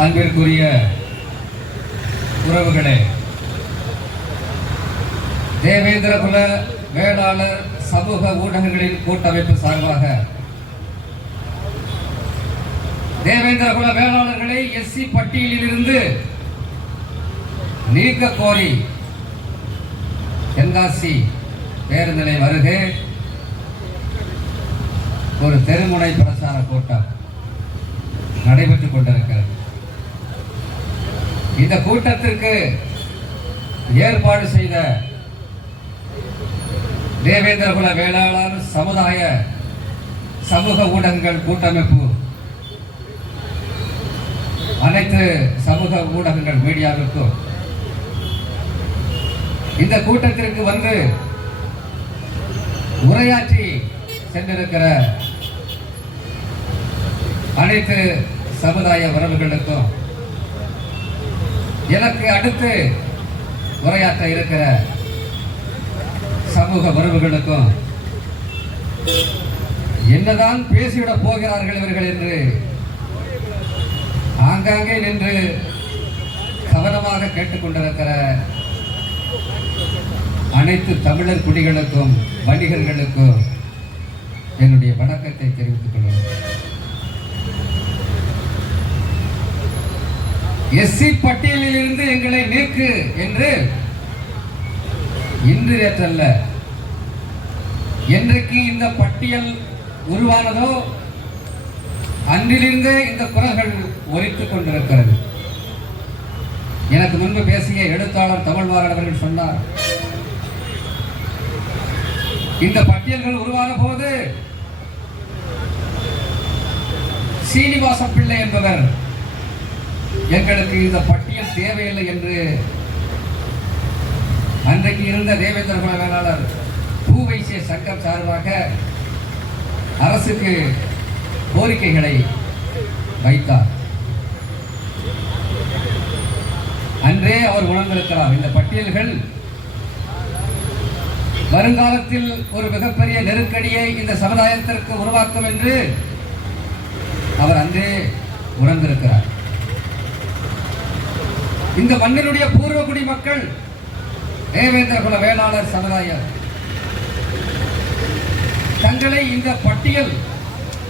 அன்பிற்குரிய உறவுகளே, தேவேந்திரகுல வேளாளர் சமூக ஊடகங்களின் கூட்டமைப்பு சார்பாக தேவேந்திரகுல வேளாளர்களை எஸ்சி பட்டியலில் இருந்து நீக்க கோரி தென்காசி பேருந்து நிலையம் அருகே ஒரு தெருமுனை பிரச்சார கூட்டம் நடைபெற்றுக் கொண்டிருக்கிறது. இந்த கூட்டத்திற்கு ஏற்பாடு செய்த தேவேந்திரகுல வேளாளர் சமுதாய சமூக ஊடகங்கள் கூட்டமைப்பு, அனைத்து சமூக ஊடகங்கள் மீடியாவிற்கும் இந்த கூட்டத்திற்கு வந்து உரையாற்றி சென்றிருக்கிற அனைத்து சமுதாய உறவுகளுக்கும், எனக்கு அடுத்து உரையாற்ற இருக்கிற சமூக உறவுகளுக்கும், என்னதான் பேசிவிடப் போகிறார்கள் இவர்கள் என்று ஆங்காங்கே நின்று கவனமாக கேட்டுக்கொண்டிருக்கிற அனைத்து தமிழர் குடிகளுக்கும் வணிகர்களுக்கும் என்னுடைய வணக்கத்தை தெரிவித்துக் கொள்கிறேன். எஸ்சி பட்டியலில் இருந்து எங்களை நீக்கு என்று இன்று நேற்றல்ல, என்றைக்கு இந்த பட்டியல் உருவானதோ அன்றிலிருந்தே இந்த குரல்கள் ஒலித்துக் கொண்டிருக்கிறது. எனக்கு முன்பு பேசிய எழுத்தாளர் தமிழ்வாரன் அவர்கள் சொன்னார், இந்த பட்டியல்கள் உருவான போது சீனிவாச பிள்ளை என்பவர் எங்களுக்கு இந்த பட்டியல் தேவையில்லை என்று அன்றைக்கு இருந்த தேவேந்திரகுல வேளாளர் பூவைசிய சங்கம் சார்பாக அரசுக்கு கோரிக்கைகளை வைத்தார். அன்றே அவர் உணர்ந்திருக்கிறார், இந்த பட்டியல்கள் வருங்காலத்தில் ஒரு மிகப்பெரிய நெருக்கடியை இந்த சமுதாயத்திற்கு உருவாக்கும் என்று அவர் அன்றே உணர்ந்திருக்கிறார். இந்த மண்ணினுடைய பூர்வகுடி மக்கள், தேவேந்திரகுல வேளாளர் சமுதாயம் தங்களை இந்த பட்டியல்,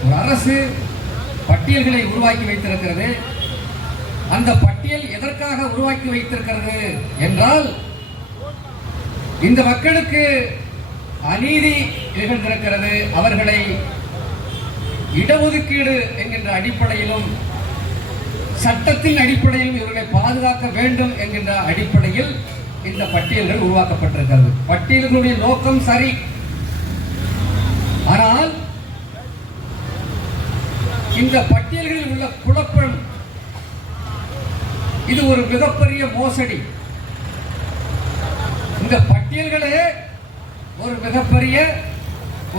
ஒரு அரசு பட்டியல்களை உருவாக்கி வைத்திருக்கிறது. அந்த பட்டியல் எதற்காக உருவாக்கி வைத்திருக்கிறது என்றால், இந்த மக்களுக்கு அநீதி நிகழ்ந்திருக்கிறது, அவர்களை இடஒதுக்கீடு என்கின்ற அடிப்படையிலும் சட்டத்தின் அடிப்படையிலும் இவர்களை பாதுகாக்க வேண்டும் என்கின்ற அடிப்படையில் இந்த பட்டியல்கள் உருவாக்கப்பட்டிருக்கிறது. பட்டியல்களுடைய நோக்கம் சரி, ஆனால் இந்த பட்டியல்களில் உள்ள குழப்பம், இது ஒரு மிகப்பெரிய மோசடி. இந்த பட்டியல்களே ஒரு மிகப்பெரிய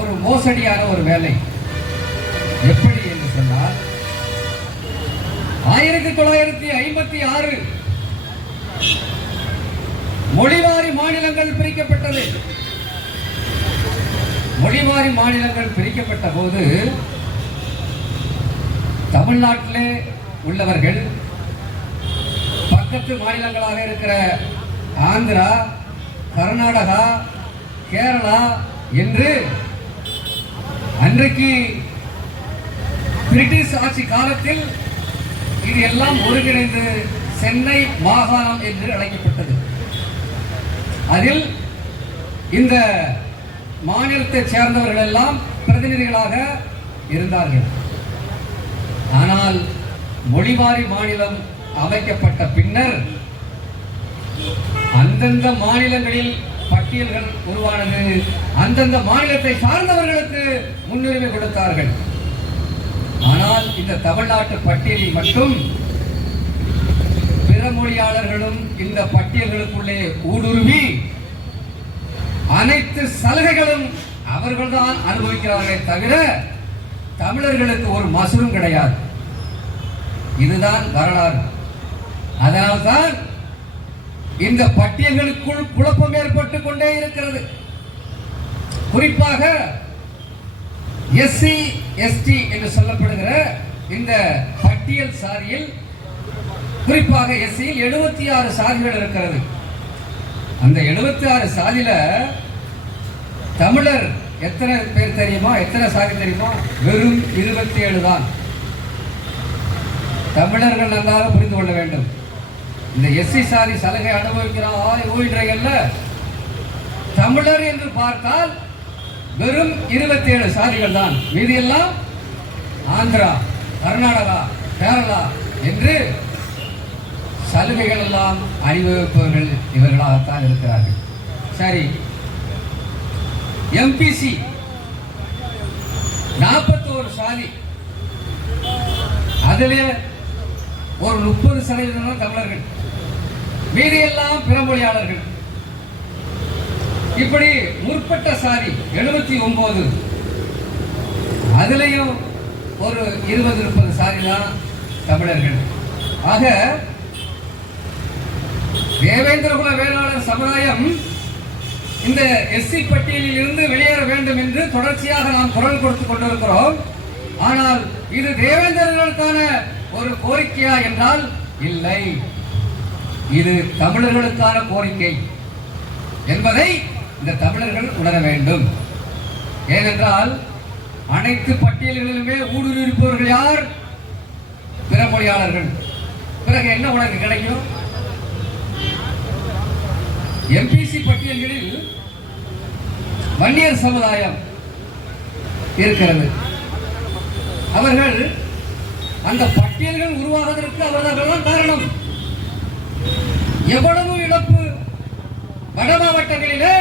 ஒரு மோசடியான ஒரு வேலை. எப்படி என்று சொன்னால், 1956 மொழிவாரி மாநிலங்கள் பிரிக்கப்பட்டது. மொழிவாரி மாநிலங்கள் பிரிக்கப்பட்ட போது தமிழ்நாட்டிலே உள்ளவர்கள் பக்கத்து மாநிலங்களாக இருக்கிற ஆந்திரா, கர்நாடகா, கேரளா என்று அன்றைக்கு பிரிட்டிஷ் ஆட்சி காலத்தில் இது எல்லாம் ஒருங்கிணைந்து சென்னை மாகாணம் என்று அழைக்கப்பட்டது. அதில் இந்த மாநிலத்தைச் சேர்ந்தவர்கள் எல்லாம் பிரதிநிதிகளாக இருந்தார்கள். ஆனால் மொழிவாரி மாநிலம் அமைக்கப்பட்ட பின்னர் அந்தந்த மாநிலங்களில் பட்டியல்கள் உருவானது. அந்தந்த மாநிலத்தை சார்ந்தவர்களுக்கு முன்னுரிமை கொடுத்தார்கள். ஆனால் இந்த தமிழ்நாட்டு பட்டியலில் மட்டும் பிற மொழியாளர்களும் இந்த பட்டியல்களுக்குள்ளே ஊடுருவி அனைத்து சலுகைகளும் அவர்கள்தான் அனுபவிக்கிறார்களே தவிர தமிழர்களுக்கு ஒரு மசூரும் கிடையாது. இதுதான் வரலாறு. அதனால்தான் இந்த பட்டியல்களுக்குள் குழப்பம் ஏற்பட்டுக் கொண்டே இருக்கிறது. குறிப்பாக எஸ்சி எஸ்டி என்று சொல்லப்படுகிற இந்த பட்டியல் சாரியில் குறிப்பாக எஸ்சியில் 76 சாதிகள் இருக்கிறது. அந்த 76 சாதியில தமிழர் எத்தனை பேர் தெரியுமா? எத்தனை சாதி தெரியுமா? வெறும் 27 தான். தமிழர்கள் நன்றாக புரிந்து கொள்ள வேண்டும். இந்த எஸ்சி சாதி சலுகை அனுபவிக்கிறாங்கல்ல, தமிழர் என்று பார்த்தால் வெறும் 27 சாதிகள் தான். மீதியெல்லாம் ஆந்திரா, கர்நாடகா, கேரளா என்று சலுகைகள் எல்லாம் அனுபவிப்பவர்கள் இவர்களாகத்தான் இருக்கிறார்கள். சரி, எம்பிசி 41 சாதி, அதிலே ஒரு 30% தமிழர்கள், மீதியெல்லாம் பிறமொழியாளர்கள். இப்படி முற்பட்ட சாதி 79, அதிலையும் ஒரு 20-30 சாதி தான் தமிழர்கள். ஆக தேவேந்திரகுல வேளாளர் சமுதாயம் இந்த எஸ்சி பட்டியலில் இருந்து வெளியேற வேண்டும் என்று தொடர்ச்சியாக நாம் குரல் கொடுத்துக் கொண்டிருக்கிறோம். ஆனால் இது தேவேந்திரர்களுக்கான ஒரு கோரிக்கையா என்றால் இல்லை, இது தமிழர்களுக்கான கோரிக்கை என்பதை இந்த தமிழர்கள் உணர வேண்டும். ஏனென்றால் அனைத்து பட்டியல்களிலுமே ஊடுருவிப்பவர்கள் யார்? பிறமொழியாளர்கள். பிறகு என்ன உனக்கு கிடைக்கும்? எம்பிசி பட்டியல்களில் வன்னியர் சமுதாயம் இருக்கிறது. அவர்கள் அந்த பட்டியல்கள் உருவாவதற்கு அவர்கள் காரணம். எவ்வளவு இழப்பு வட மாவட்டங்களிலே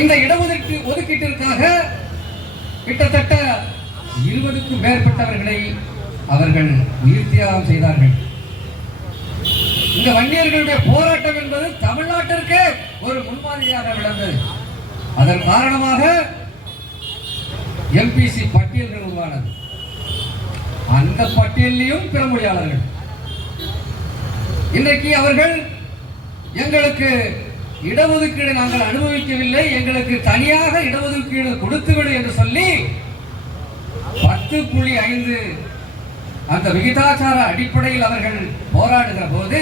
இந்த இடஒதுக்கீட்டிற்காக கிட்டத்தட்ட 20க்கும் மேற்பட்டவர்களை அவர்கள் உயிர் தியாகம் செய்தார்கள். இந்த வன்னியர்களுடைய போராட்டம் என்பது தமிழ்நாட்டிற்கு ஒரு முன்மாதிரியாக விளந்தது. அதன் காரணமாக எம்பிசி பட்டியல்கள் உருவானது. அந்த பட்டியலிலும் பிறமொழியாளர்கள். இன்றைக்கு அவர்கள் எங்களுக்கு இடஒதுக்கீடு நாங்கள் அனுபவிக்கவில்லை, எங்களுக்கு தனியாக இடஒதுக்கீடு கொடுத்துவிடு என்று சொல்லி 10.5 அந்த விகிதாச்சார அடிப்படையில் அவர்கள் போராடுகிற போது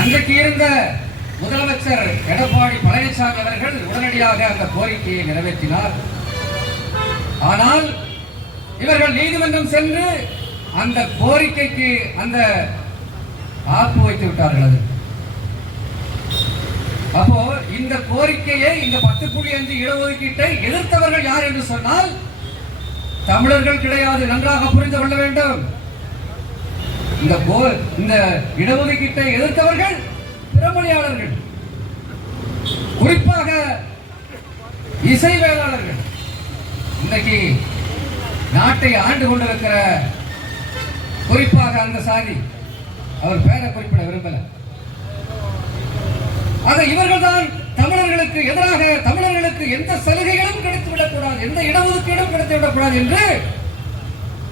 அன்றைக்கு இருந்த முதலமைச்சர் எடப்பாடி பழனிசாமி அவர்கள் உடனடியாக அந்த கோரிக்கையை நிறைவேற்றினார். ஆனால் இவர்கள் நீதிமன்றம் சென்று அந்த கோரிக்கைக்கு அந்த ஆப்பு வைத்து விட்டார்கள். அப்போ இந்த கோரிக்கையை, இந்த 10.5 இடஒதுக்கீட்டை எதிர்த்தவர்கள் யார் என்று சொன்னால் தமிழர்கள் கிடையாது. நன்றாக புரிந்து கொள்ள வேண்டும். இந்த இடஒதுக்கீட்டை எதிர்த்தவர்கள் பிறமொழியாளர்கள், குறிப்பாக இசை வேளாளர்கள். இன்னைக்கு நாட்டை ஆண்டு கொண்டிருக்கிற குறிப்பாக அந்த சாதி, அவர் பெயரை குறிப்பிட விரும்பல. ஆக இவர்கள் தான் தமிழர்களுக்கு எதிராக, தமிழர்களுக்கு எந்த சலுகைகளும் கிடைத்துவிடக் கூடாது, எந்த இடஒதுக்கீடும் கிடைத்துவிடக் கூடாது என்று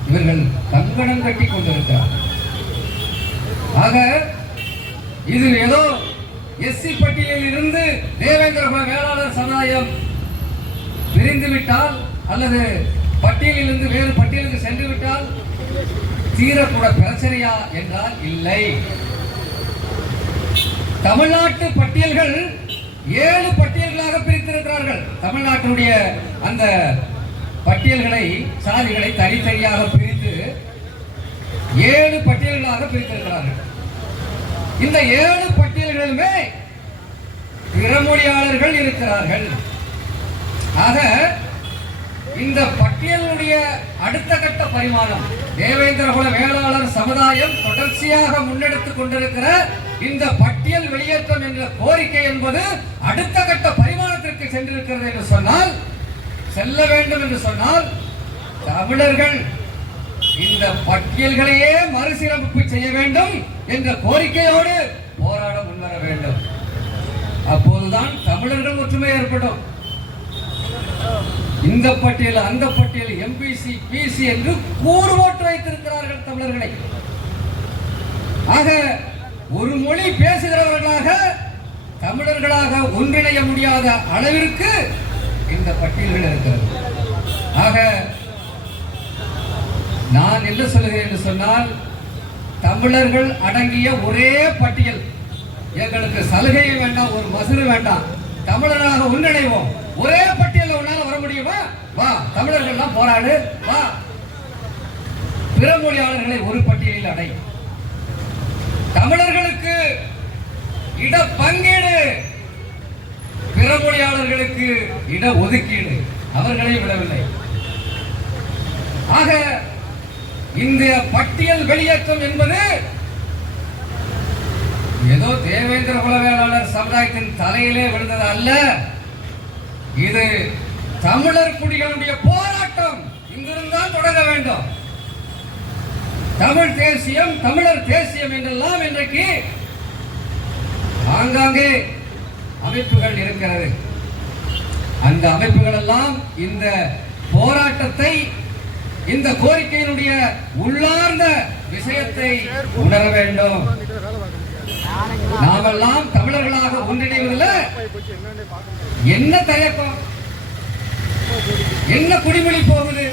இவர்கள் கங்கணம் கட்டி கொண்டிருக்கிறார். ஆக இது ஏதோ எஸ்சி பட்டியலில் இருந்து தேவேந்திர வேளாளர் சமுதாயம் பிரிந்துவிட்டால் அல்லது பட்டியலில் இருந்து வேறு பட்டியலுக்கு சென்று விட்டால் தீரக்கூட பிரச்சனையா என்றால் இல்லை. தமிழ்நாட்டு பட்டியல்கள் 7 பட்டியல்களாக பிரித்திருக்கிறார்கள். தமிழ்நாட்டினுடைய அந்த பட்டியல்களை, சாதிகளை தனித்தனியாக பிரித்து 7 பட்டியல்களாக பிரித்திருக்கிறார்கள். இந்த 7 பட்டியல்களுமே பிறமொழியாளர்கள் இருக்கிறார்கள். ஆக இந்த பட்டியலுடைய அடுத்த கட்ட பரிமாணம் தேவேந்திரகுல வேளாளர் சமுதாயம் தொடர்ச்சியாக முன்னெடுத்துக் கொண்டிருக்கிற இந்த பட்டியல் வெளியேற்றம் என்ற கோரிக்கை என்பது அடுத்த கட்ட பரிமாணத்திற்கு சென்றிருக்கிறது என்று சொன்னால், செல்ல வேண்டும் என்று சொன்னால் தமிழர்கள் இந்த பட்டியல்களையே மறுசீரமைப்பு செய்ய வேண்டும் என்ற கோரிக்கையோடு போராட முன்வர வேண்டும். அப்போதுதான் தமிழர்கள் ஒற்றுமை ஏற்படும். இந்த பட்டியல், அந்த பட்டியல், எம்பிசி, பிசி என்று கூறு ஓட்டு வைத்திருக்கிறார்கள் தமிழர்களை. ஆக ஒரு மொழி பேசுகிறவர்களாக தமிழர்களாக ஒன்றிணைய முடியாத அளவிற்கு இந்த பட்டியல்கள் இருக்கிறது. ஆக நான் என்ன சொல்கிறேன் என்று சொன்னால், தமிழர்கள் அடங்கிய ஒரே பட்டியல். எங்களுக்கு சலுகையும் வேண்டாம், ஒரு மசுறு வேண்டாம், தமிழராக ஒன்றிணைவோம். ஒரே பட்டியல் உன்னால வர முடியுமா? வா, தமிழர்கள் போராடு, வா. பிற மொழியாளர்களை ஒரு பட்டியலில் அடை. தமிழர்களுக்கு இட பங்கீடு, பிற மொழியாளர்களுக்கு இட ஒதுக்கீடு, அவர்களை விடவில்லை. ஆக இந்த பட்டியல் வெளியேற்றம் என்பது ஏதோ தேவேந்திர குல வேளாளர் சமுதாயத்தின் தலையிலே விழுந்தது அல்ல. இது தமிழர் குடிகளுடைய போராட்டம். இங்கிருந்தான் தொடங்க வேண்டும். தமிழ் தேசியம், தமிழர் தேசியம் என்றெல்லாம் இன்றைக்கு ஆங்காங்கே அமைப்புகள் இருக்கிறது. அந்த அமைப்புகள் எல்லாம் இந்த போராட்டத்தை, இந்த கோரிக்கையினுடைய உள்ளார்ந்த விஷயத்தை உணர வேண்டும். நாமெல்லாம் தமிழர்களாக ஒன்றிணைவதில் என்ன தயக்கம், என்ன குடிமொழி போகுது?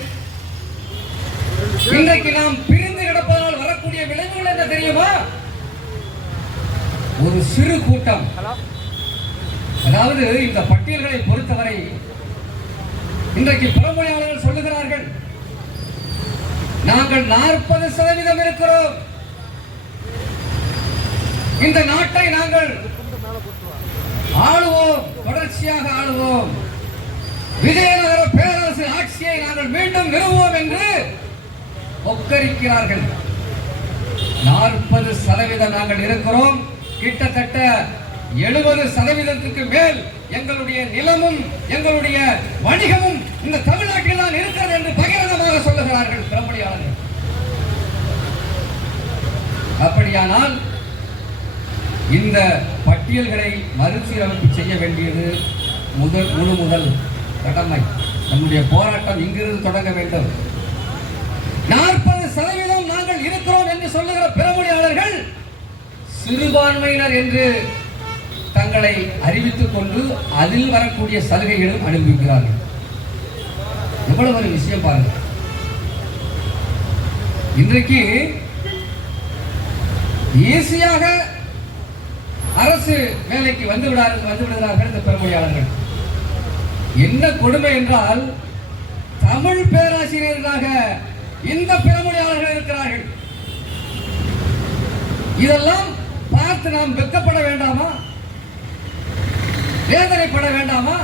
இன்றைக்கு நாம் பிரிந்து கிடப்பதால் வரக்கூடிய விளைவுகள் என்ன தெரியுமா? ஒரு சிறு கூட்டம், அதாவது இந்த பட்டியல்களை பொறுத்தவரை இன்றைக்கு புறமொழியாளர்கள் சொல்லுகிறார்கள், நாங்கள் 40% இருக்கிறோம், இந்த நாட்டை நாங்கள் ஆளுவோம், தொடர்ச்சியாக ஆளுவோம், விஜயநகர பேரரசு ஆட்சியை நாங்கள் மீண்டும் நிறுவுவோம் என்று ஒக்கரிக்கிறார்கள். 40% நாங்கள் இருக்கிறோம், கிட்டத்தட்ட 70% மேல் எங்களுடைய நிலமும் எங்களுடைய வணிகமும் இந்த தமிழ்நாட்டில் தான் இருக்கிறது என்று பகிரங்கமாக சொல்லுகிறார்கள் பிரமணியாளர்கள். அப்படியானால் இந்த பட்டியல்களை மறுசீரமைப்பு செய்ய வேண்டியது முதல் கடமை. நம்முடைய போராட்டம் இங்கிருந்து தொடங்க வேண்டும். 40% நாங்கள் இருக்கிறோம் என்று சொல்லுகிற பிரமணியாளர்கள் சிறுபான்மையினர் என்று தங்களை அறிவித்துக் கொண்டு அதில் வரக்கூடிய சலுகைகளும் அனுபவிக்கிறார்கள். எவ்வளவு ஒரு விஷயம் பாருங்க. இன்றைக்கு ஈஸியாக அரசு வேலைக்கு வந்து விடுகிறார்கள் இந்த பெருமொழியாளர்கள். என்ன கொடுமை என்றால், தமிழ் பேராசிரியர்களாக இந்த பெருமொழியாளர்கள் இருக்கிறார்கள். இதெல்லாம் பார்த்து நாம் வெட்கப்பட வேண்டாமா? வேதனைப்பட வேண்டாமா?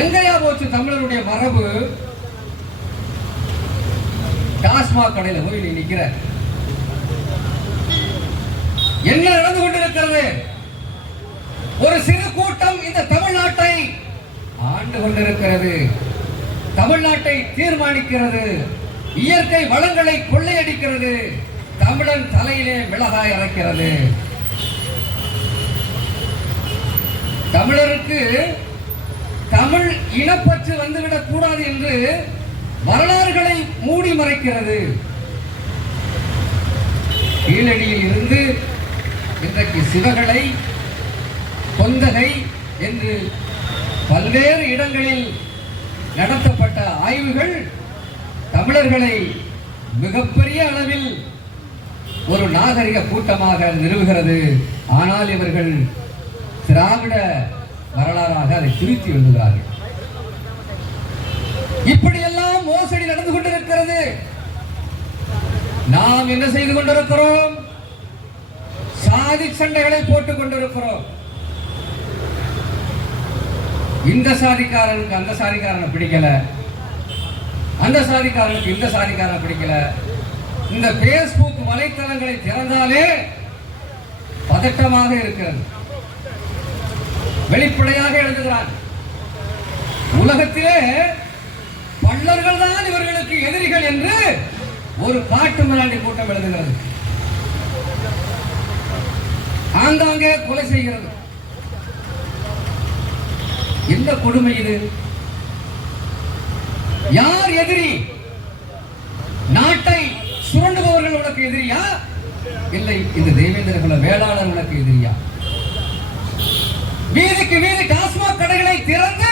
எங்கயா போச்சு தமிழருடைய மரபு? டாஸ்மாக் கடையில் போய் நீ நிக்கிற, என்ன நடந்து கொண்டிருக்கிறது? ஒரு சிறு கூட்டம் இந்த தமிழ்நாட்டை ஆண்டு கொண்டிருக்கிறது, தமிழ்நாட்டை தீர்மானிக்கிறது, இயற்கை வளங்களை கொள்ளையடிக்கிறது, தமிழன் தலையிலே மிளகாய் அரைக்கிறது. தமிழருக்கு தமிழ் இனப்பற்று வந்துவிடக் கூடாது என்று வரலாறுகளை மூடி மறைக்கிறது. கீழடியில் இருந்து இன்றைக்கு சிவகளை, கொந்தகை என்று பல்வேறு இடங்களில் நடத்தப்பட்ட ஆய்வுகள் தமிழர்களை மிகப்பெரிய அளவில் ஒரு நாகரிக கூட்டமாக நிறுவுகிறது. ஆனால் இவர்கள் திராவிட வரலாறாக அதை திருத்தி எழுதுகிறார்கள். இப்படியெல்லாம் மோசடி நடந்து கொண்டிருக்கிறது. நாம் என்ன செய்து கொண்டிருக்கிறோம்? சாதி சண்டைகளை போட்டுக் கொண்டிருக்கிறோம். இந்த சாதிக்காரனுக்கு அந்த சாதிக்காரனை பிடிக்கல, அந்த சாதிக்காரனுக்கு இந்த சாதிக்காரனை பிடிக்கல. இந்த பேஸ்புக் வலைத்தளங்களை திறந்தாலே பதட்டமாக இருக்கிறது. வெளிப்படையாக எழுதுகிறான், உலகத்திலே பள்ளர்கள் தான் இவர்களுக்கு எதிரிகள் என்று ஒரு காட்டு மிராண்டி கூட்டம் எழுதுகிறது. ஆங்காங்கே கொலை செய்கிறது. என்ன கொடுமை இது? யார் எதிரி? நாட்டை சுரண்டுபவர்கள் உனக்கு எதிரியா? இல்லை, இந்த தேவேந்திர குல வேளாளர் உனக்கு எதிரியா? வீதிக்கு வீதி டாஸ்மாக் கடைகளை திறந்து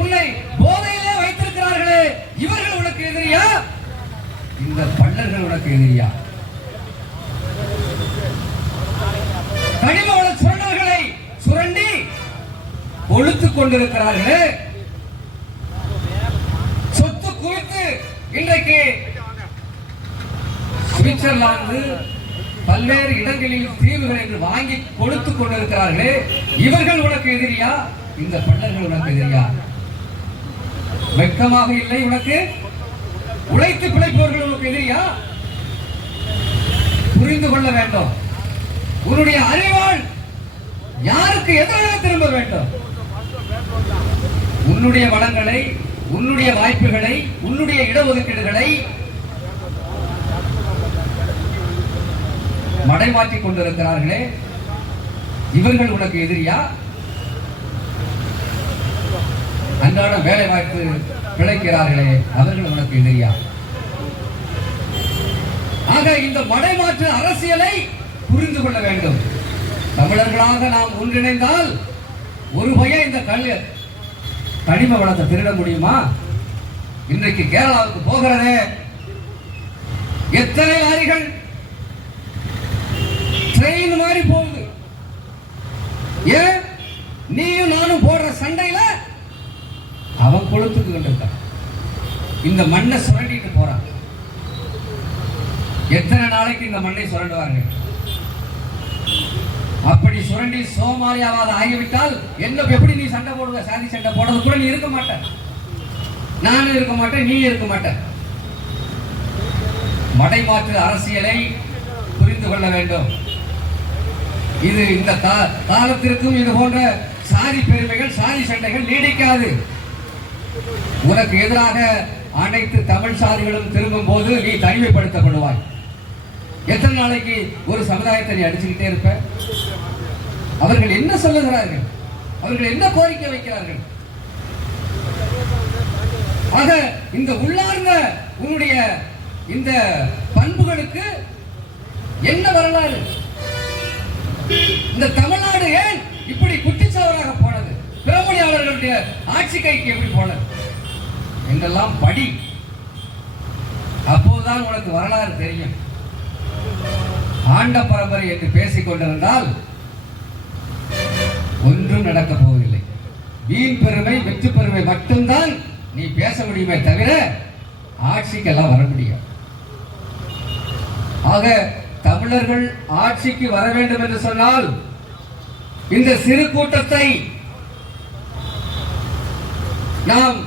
உன்னை போதையிலே வைத்திருக்கிறார்களே, இவர்கள் உனக்கு எதிரியா? இந்த பள்ளர்கள் உனக்கு எதிரியா? கனிம வள சுரண்டல்களை சுரண்டி கொளுத்துக் கொண்டிருக்கிறார்களே, சொத்து குவித்து இன்றைக்கு சுவிட்சர்லாந்து பல்வேறு இடங்களில் தீவுகள் என்று வாங்கி கொடுத்துக் கொண்டிருக்கிறார்களே, இவர்கள் உனக்கு எதிரியா? இந்த பள்ளர்கள் உனக்கு எதிரியா? வெட்கமாக இல்லை உனக்கு? உழைத்து பிழைப்பவர்கள் உனக்கு எதிரியா? புரிந்து கொள்ள வேண்டும். உன்னுடைய அறிவால் யாருக்கு எதிராக திரும்ப வேண்டும்? உன்னுடைய வளங்களை, உன்னுடைய வாய்ப்புகளை, உன்னுடைய இடஒதுக்கீடுகளை மடைமாற்றிக் கொண்டிருக்கிறார்களே, இவர்கள் உனக்கு எதிரியா? அன்றாட வேலை வாய்ப்பு பிழைக்கிறார்களே, அவர்கள் உனக்கு எதிரியா? ஆக இந்த மடைமாற்று அரசியலை புரிந்து கொள்ள வேண்டும். தமிழர்களாக நாம் ஒன்றிணைந்தால் ஒரு பையன் இந்த கனிம வளத்தை திருட முடியுமா? இன்றைக்கு கேரளாவுக்கு போகிறதே எத்தனை லாரிகள் ட்ரெயின் மாதிரி போகுது. ஏன்? நீயும் நானும் போடுற சண்டையில அவன் கொளுத்துக்கிட்டு இருக்கான். இந்த மண்ணை சுரண்டிட்டு போறான். எத்தனை நாளைக்கு இந்த மண்ணை சுரண்டுவார்கள்? அப்படி சுரண்டி சோமாலியாவாத ஆகிவிட்டால் என்ன எப்படி நீ சண்டை போடுவ? சாதி சண்டை போடுறது கூட நீ இருக்க மாட்ட, நானும் இருக்க மாட்டேன், நீ இருக்க மாட்ட. மடைமாற்று அரசியலை புரிந்து கொள்ள வேண்டும். இது இந்த காலத்திற்கும் இது போன்ற சாதி பெருமைகள், சாதி சண்டைகள் நீடிக்காது. உனக்கு எதிராக அனைத்து தமிழ் சாதிகளும் திரும்பும் போது நீ தனிமைப்படுத்தப்படுவாய். எத்தனை நாளைக்கு ஒரு சமுதாயத்தை நீ அடிச்சுக்கிட்டே இருப்ப? அவர்கள் என்ன சொல்லுகிறார்கள்? அவர்கள் என்ன கோரிக்கை வைக்கிறார்கள்? ஆக இந்த உள்ளார்ந்த உன்னுடைய இந்த பண்புகளுக்கு என்ன வரலாறு? இந்த தமிழ்நாடு ஏன் இப்படி குட்டிச்சவராக போனது? பிறமொழியாளர்களுடைய ஆட்சி கைக்கு எப்படி போனது என்றெல்லாம் படி. அப்போதுதான் உனக்கு வரலாறு தெரியும். ஆண்ட பரம்பரை என்று பேசிக் கொண்டிருந்தால் ஒன்றும் நடக்கப் போவதில்லை. வீண் பெருமை, வெற்றி பெருமை மட்டும்தான் நீ பேச முடியுமே தவிர ஆட்சிக்கெல்லாம் வர முடியும். ஆக தமிழர்கள் ஆட்சிக்கு வர வேண்டும் என்று சொன்னால் இந்த சிறு கூட்டத்தை நாம்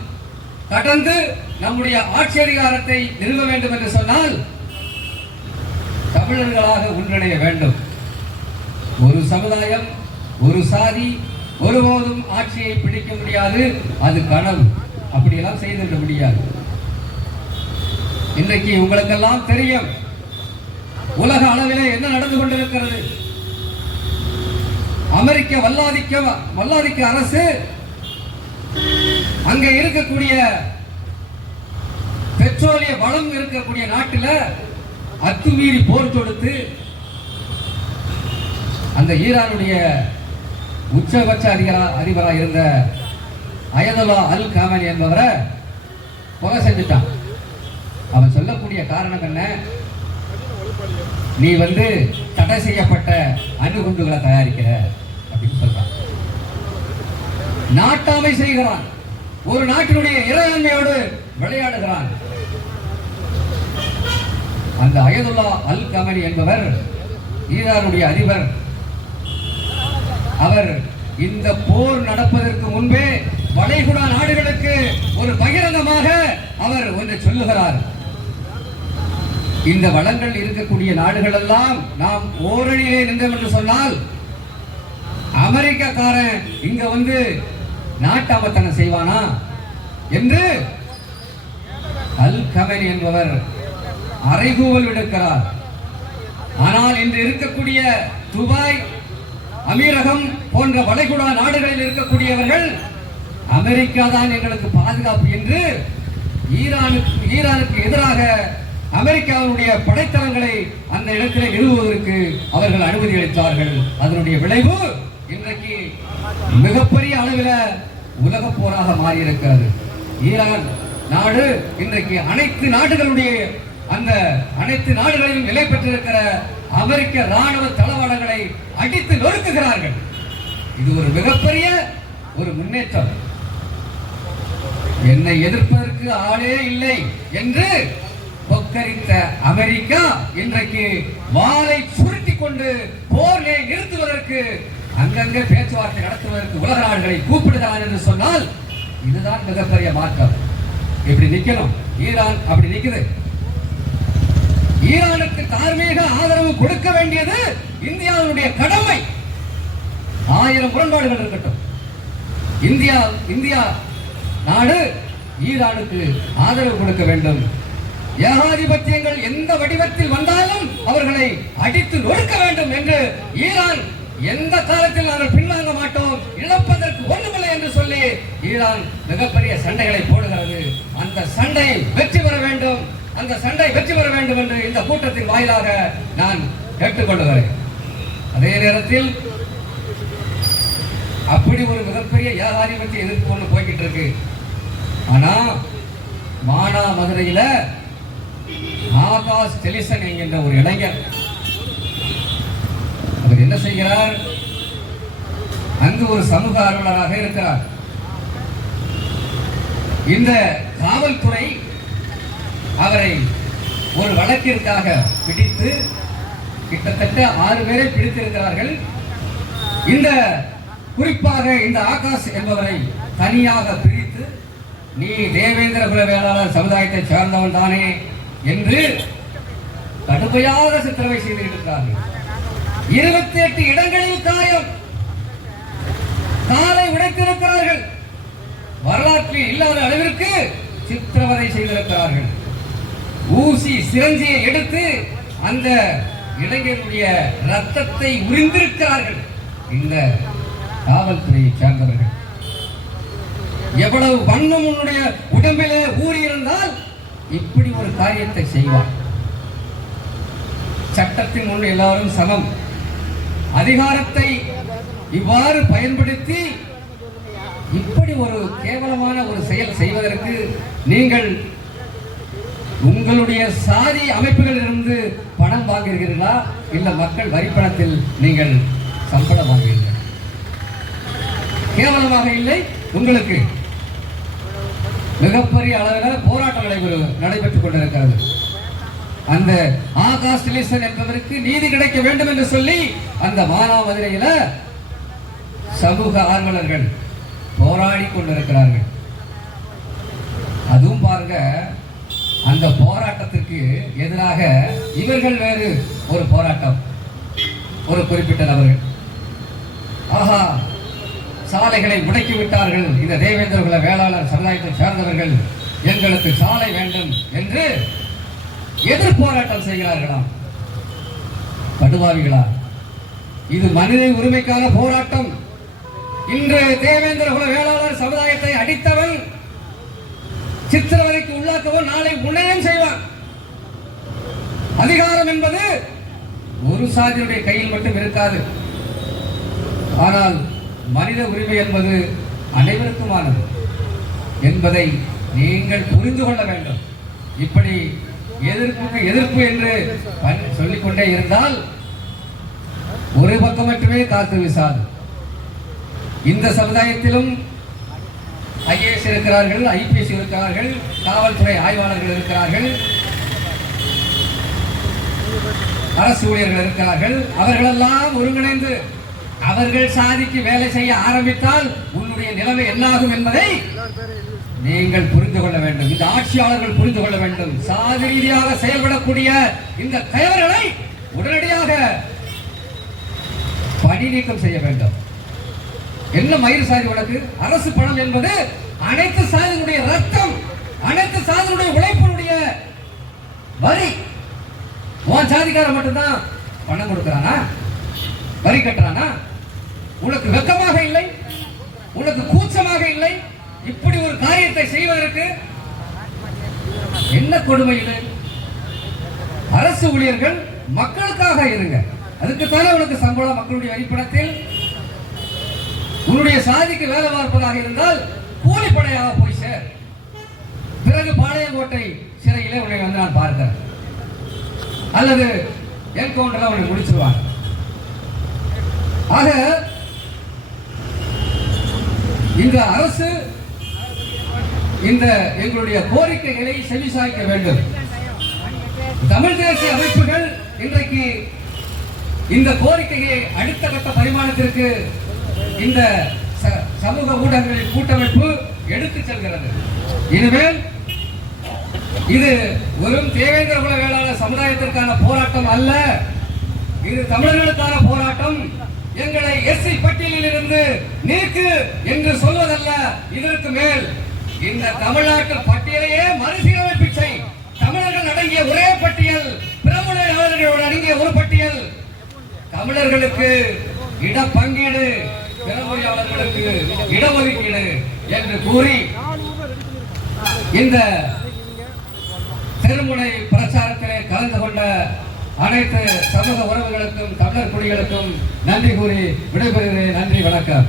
கடந்து நம்முடைய ஆட்சி அதிகாரத்தை நிறுவ வேண்டும் என்று சொன்னால் தமிழர்களாக ஒன்றிணைய வேண்டும். ஒரு சமுதாயம், ஒரு சாதி ஒருபோதும் ஆட்சியை பிடிக்க முடியாது. அது கனவு. அப்படியெல்லாம் செய்துவிட முடியாது. இன்றைக்கு உங்களுக்கெல்லாம் தெரியும் உலக அளவிலே என்ன நடந்து கொண்டிருக்கிறது. அமெரிக்க வல்லாதிக்க அரசு அங்கே இருக்கக்கூடிய பெட்ரோலிய வளம் இருக்கக்கூடிய நாட்டில் அத்துமீறி போர் தொடுத்து அந்த ஈரானுடைய உச்சபட்ச அதிபராக இருந்த அயதுல்லா அல் காமனி என்பவரை கொலை செஞ்சுட்டான். அவன் சொல்லக்கூடிய காரணம் என்ன? நீ தடை செய்யப்பட்ட அணுகுண்டுகளை தயாரிக்கிற அப்படின்னு சொல்றான். நாட்டாமை செய்கிறான். ஒரு நாட்டினுடைய இறையாண்மையோடு விளையாடுகிறான். அந்த அயதுல்லா அல் கமனி என்பவர் ஈரானுடைய அதிபர். அவர் இந்த போர் நடப்பதற்கு முன்பே வளைகுடா நாடுகளுக்கு ஒரு பகிரங்கமாக அவர் ஒன்று சொல்லுகிறார். இந்த வளங்கள் இருக்கக்கூடிய நாடுகள் எல்லாம் நாம் ஓரணியிலே நின்றோம் என்று சொன்னால் அமெரிக்காக்காரன் இங்க நாட்டாமத்தனம் செய்வானா என்று அல் கமனி என்பவர் அறைகூவல் விடுக்கிறார். ஆனால் இன்று இருக்கக்கூடிய துபாய், அமீரகம் போன்ற வளைகுடா நாடுகளில் இருக்கக்கூடியவர்கள் அமெரிக்கா தான் எங்களுக்கு பாதுகாப்பு என்று ஈரானுக்கு எதிராக அமெரிக்காவுடைய படைத்தளங்களை அந்த இடத்திலே நிறுவுவதற்கு அவர்கள் அனுமதி அளித்தார்கள். அதனுடைய விளைவு இன்றைக்கு மிகப்பெரிய அளவில் உலக போராக மாறியிருக்கிறது. ஈரான் நாடு இன்றைக்கு அனைத்து நாடுகளுடைய அந்த அனைத்து நாடுகளிலும் நிலை பெற்றிருக்கிற அமெரிக்க ராணுவ தளவாடங்களை அடித்து நொறுக்குகிறார்கள். இது ஒரு மிகப்பெரிய ஒரு முன்னேற்றம். என்னை எதிர்ப்பதற்கு ஆளே இல்லை என்று கொக்கரித்த அமெரிக்கா இன்றைக்கு வாளை சுருட்டி கொண்டு போரை நிறுத்துவதற்கு அங்கங்கே பேச்சுவார்த்தை நடத்துவதற்கு உலக நாடுகளை கூப்பிடுகிறார் என்று சொன்னால் இதுதான் மிகப்பெரிய மாற்றம். இப்படி நிக்கணும். ஈரான் அப்படி நிக்குது. ஈரானுக்கு தார்மீக ஆதரவு கொடுக்க வேண்டியது இந்தியாவுடைய கடமை. 1000 முரண்பாடுகள் இருக்கட்டும், இந்தியா நாடு ஈரானுக்கு ஆதரவு கொடுக்க வேண்டும். ஏகாதிபத்தியங்கள் எந்த வடிவத்தில் வந்தாலும் அவர்களை அடித்து நொறுக்க வேண்டும் என்று ஈரான் எந்த காலத்தில் நாங்கள் பின்வாங்க மாட்டோம், இழப்பதற்கு ஒன்றுமில்லை என்று சொல்லி ஈரான் மிகப்பெரிய சண்டைகளை போடுகிறது. அந்த சண்டை வெற்றி பெற வேண்டும், அந்த சண்டை வெற்றி பெற வேண்டும் என்று இந்த கூட்டத்தின் வாயிலாக நான் கேட்டுக்கொள்கிறேன். அதே நேரத்தில் அப்படி ஒரு மிகப்பெரிய ஏகாதிபத்திய எதிர்ப்பு ஒன்று போய்கிட்டு இருக்கு. ஆனா மானாமதுரையில ஆகாஷ் டெலிசன் என்கின்ற ஒரு இளைஞர் அவர் என்ன செய்கிறார்? அங்கு ஒரு சமூக ஆர்வலராக இருக்கிறார். இந்த காவல்துறை அவரை ஒரு வழக்கிற்காக பிடித்து கிட்டத்தட்ட 6 பேரை பிடித்திருக்கிறார்கள். இந்த குறிப்பாக இந்த ஆகாஷ் என்பவரை தனியாக பிரித்து, நீ தேவேந்திர குல வேளாளர் சமுதாயத்தை சேர்ந்தவன் தானே என்று கடுமையாக சித்திரவை செய்திருக்கிறார்கள். 28 இடங்களில் காயம், காலை உடைத்திருக்கிறார்கள். வரலாற்றில் இல்லாத அளவிற்கு சித்திரவதை செய்திருக்கிறார்கள். ஊசி சிரஞ்சியை எடுத்து அந்த இளைஞருடைய ரத்தத்தை உறிந்திருக்கிறார்கள். இந்த காவல்துறையை சேர்ந்தவர்கள் எவ்வளவு வண்ணம் உன்னுடைய உடம்பிலே ஊறியிருந்தால் இப்படி ஒரு காரியத்தை செய்வார். சட்டத்தின் முன் எல்லாரும் சமம். அதிகாரத்தை இவ்வாறு பயன்படுத்தி இப்படி ஒரு கேவலமான ஒரு செயல் செய்வதற்கு நீங்கள் உங்களுடைய சாதி அமைப்புகளிலிருந்து பணம் வாங்குகிறீர்களா, இல்ல மக்கள் வரிப்பணத்தில் நீங்கள் சம்பளம் வாங்குகிறீர்கள்? கேவலமாக இல்லை. உங்களுக்கு மிகப்பெரிய அளவில் போராட்டங்கள் நடைபெற்றுக் கொண்டிருக்கிறது. அந்த ஆகாஷ் டெலிசன் என்பதற்கு நீதி கிடைக்க வேண்டும் என்று சொல்லி அந்த மானாமதுரையில சமூக ஆர்வலர்கள் போராடி கொண்டிருக்கிறார்கள். அதுவும் பாருங்க, அந்த போராட்டத்திற்கு எதிராக இவர்கள் வேறு ஒரு போராட்டம், ஒரு குறிப்பிட்ட நபர்கள் ஆஹா சாலைகளை முடக்கி விட்டார்கள், இந்த தேவேந்திர குல வேளாளர் சமுதாயத்தை சேர்ந்தவர்கள், எங்களுக்கு சாலை வேண்டும் என்று எதிர் போராட்டம் செய்கிறார்களாம். படுபாவிகளா, இது மனித உரிமைக்கான போராட்டம். இன்று தேவேந்திர குல வேளாளர் சமுதாயத்தை அடித்தவன், சித்திரவதைக்கு உள்ளாக்கவன் நாளை உன்னையும் செய்வான். அதிகாரம் என்பது ஒரு சாதியுடைய கையில் மட்டும் இருக்காது. ஆனால் மனித உரிமை என்பது அனைவருக்குமானது என்பதை நீங்கள் புரிந்து கொள்ள வேண்டும். இப்படி எதிர்ப்புக்கு எதிர்ப்பு என்று சொல்லிக்கொண்டே இருந்தால் ஒரு பக்கம் மட்டுமே காத்து வீசாது. இந்த சமுதாயத்திலும் ஐஏஎஸ் இருக்கிறார்கள், ஐபிஎஸ் இருக்கிறார்கள், காவல்துறை ஆய்வாளர்கள் இருக்கிறார்கள், அரசு ஊழியர்கள் இருக்கிறார்கள். அவர்களெல்லாம் ஒருங்கிணைந்து அவர்கள் சாதிக்கு வேலை செய்ய ஆரம்பித்தால் உன்னுடைய நிலைமை என்னாகும் என்பதை நீங்கள் புரிந்து கொள்ள வேண்டும். இந்த ஆட்சியாளர்கள் புரிந்து கொள்ள வேண்டும். சாதி ரீதியாக செயல்படக்கூடிய இந்த கயவர்களை உடனடியாக பணி நீக்கம் செய்ய வேண்டும். என்ன மயிர் சாதி உனக்கு? அரசு பணம் என்பது அனைத்து சாதிகளுடைய ரத்தம், அனைத்து சாதிகளுடைய உழைப்பினுடைய வரி. உன் சாதிக்கார மட்டும்தான் பணம் கொடுக்கிறானா, வரி கட்டுறானா? உனக்கு வெக்கமாக இல்லை? உனக்கு கூச்சமாக இல்லை? இப்படி ஒரு காரியத்தை செய்வதற்கு என்ன கொடுமை இது? அரசு ஊழியர்கள் மக்களுக்காக இருங்க, அதுக்கு தானே உனக்கு சம்பளம். மக்களுடைய வரிப்பணத்தில் உன்னுடைய சாதிக்கு வேலை பார்ப்பதாக இருந்தால் கூலிப்படையாக போய் சேர். பிறகு பாளையங்கோட்டை சிறையிலே உன்னை வந்து நான் பார்க்கிறேன். அல்லது என்கவுண்டர் அவனை முடிச்சிருவாங்க. ஆக இந்த அரசு இந்த எங்களுடைய கோரிக்கைகளை செவிசாய்க்க வேண்டும். தமிழ் தேசிய அமைப்புகள் இன்றைக்கு இந்த கோரிக்கையை அடுத்த கட்ட பரிமாணத்திற்கு இந்த சமூக ஊடகங்களின் கூட்டமைப்பு எடுத்துச் செல்கிறது. இனிமேல் இது வெறும் தேவேந்திர குல வேளாளர் சமுதாயத்திற்கான போராட்டம் அல்ல, இது தமிழர்களுக்கான போராட்டம். எங்களை எஸ்சி பட்டியலில் இருந்து நீக்கு என்று சொல்வதல்ல, இதற்கு மேல் இந்த தமிழ்நாட்டில் பட்டியலையே மறுசீரமைப்பு செய். தமிழர்கள் அடங்கிய ஒரே பட்டியல், பிறமொழியாளர்களோடு அடங்கிய ஒரு பட்டியல். தமிழர்களுக்கு இடப்பங்கீடு, பிறமொழியாளர்களுக்கு இடஒதுக்கீடு என்று கூறி இந்த தெருமுனை பிரச்சாரத்திலே கலந்து கொண்ட அனைத்து சமூக உறவுகளுக்கும் தமிழர் குடிகளுக்கும் நன்றி கூறி விடைபெறுகிறேன். நன்றி, வணக்கம்.